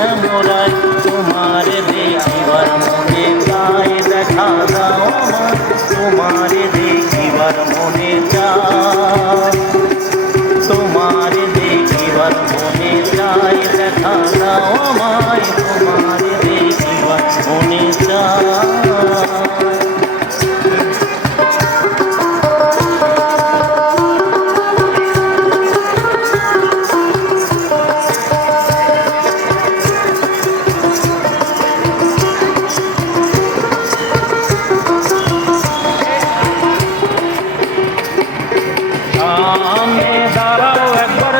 तुम्हारे देखी वर मोने चाय देखा जाओ तुम्हारे देखी वर जा तुम्हारे देखी वर मोने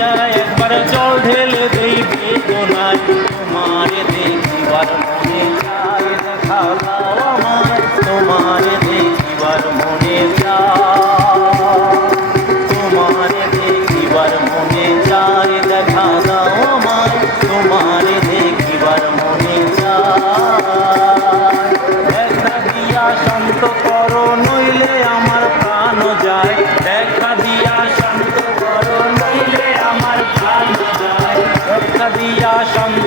যায় একবার জল ঢেলে দিয়া সঙ্গ